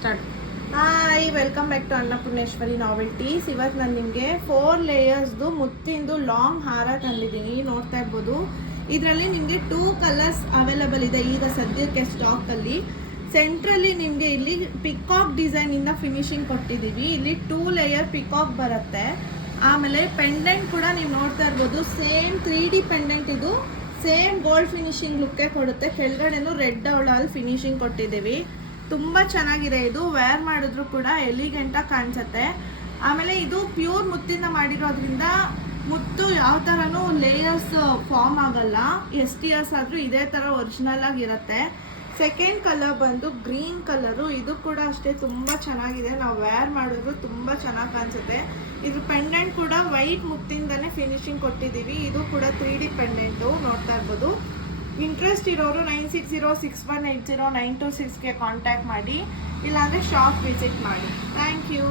Start. Hi, welcome back to Annapoorneshwari novelties. ಇವತ್ತು ನಾನು ನಿಮಗೆ 4 ಲೇಯರ್ಸ್ದು ಮುತ್ತಿಂದು ಲಾಂಗ್ ಹಾರ ತಂದಿದ್ದೀನಿ. ನೋಡ್ತಾ ಇರ್ಬೋದು, ಇದರಲ್ಲಿ ನಿಮಗೆ 2 ಕಲರ್ಸ್ ಅವೈಲಬಲ್ ಇದೆ ಈಗ ಸದ್ಯಕ್ಕೆ ಸ್ಟಾಕಲ್ಲಿ. ಸೆಂಟ್ರಲ್ಲಿ ನಿಮಗೆ ಇಲ್ಲಿ ಪಿಕಾಕ್ ಡಿಸೈನಿಂದ ಫಿನಿಶಿಂಗ್ ಕೊಟ್ಟಿದ್ದೀವಿ. ಇಲ್ಲಿ 2 ಲೇಯರ್ ಪಿಕಾಕ್ ಬರುತ್ತೆ. ಆಮೇಲೆ ಪೆಂಡೆಂಟ್ ಕೂಡ ನೀವು ನೋಡ್ತಾ ಇರ್ಬೋದು, ಸೇಮ್ 3D ಪೆಂಡೆಂಟ್. ಇದು ಸೇಮ್ ಗೋಲ್ಡ್ ಫಿನಿಶಿಂಗ್ ಲುಕ್ಕೇ ಕೊಡುತ್ತೆ. ಕೆಳಗಡೆನೂ ರೆಡ್ ಅವಳಲ್ಲಿ ಫಿನಿಶಿಂಗ್ ಕೊಟ್ಟಿದ್ದೀವಿ. ತುಂಬ ಚೆನ್ನಾಗಿದೆ. ಇದು ವೇರ್ ಮಾಡಿದ್ರು ಕೂಡ ಎಲಿಗೆಂಟಾಗಿ ಕಾಣಿಸುತ್ತೆ. ಆಮೇಲೆ ಇದು ಪ್ಯೂರ್ ಮುತ್ತಿಂದ ಮಾಡಿರೋದ್ರಿಂದ ಮುತ್ತು ಯಾವ ಥರನೂ ಲೇಯರ್ಸ್ ಫಾರ್ಮ್ ಆಗಲ್ಲ. ಎಷ್ಟು ಇಯರ್ಸ್ ಆದರೂ ಇದೇ ಥರ ಒರಿಜಿನಲ್ ಆಗಿರುತ್ತೆ. ಸೆಕೆಂಡ್ ಕಲರ್ ಬಂದು ಗ್ರೀನ್ ಕಲರು. ಇದು ಕೂಡ ಅಷ್ಟೇ ತುಂಬ ಚೆನ್ನಾಗಿದೆ. ನಾವು ವೇರ್ ಮಾಡಿದ್ರು ತುಂಬ ಚೆನ್ನಾಗಿ ಕಾಣಿಸುತ್ತೆ. ಇದ್ರ ಪೆಂಡೆಂಟ್ ಕೂಡ ವೈಟ್ ಮುತ್ತಿಂದನೇ ಫಿನಿಶಿಂಗ್ ಕೊಟ್ಟಿದ್ದೀವಿ. ಇದು ಕೂಡ 3D ಪೆಂಡೆಂಟು ನೋಡ್ತಾ ಇರ್ಬೋದು. ಇಂಟ್ರೆಸ್ಟ್ ಇರೋರು 9606180926ಗೆ ಕಾಂಟ್ಯಾಕ್ಟ್ ಮಾಡಿ, ಇಲ್ಲಾಂದರೆ ಶಾಪ್ ವಿಸಿಟ್ ಮಾಡಿ. Thank you.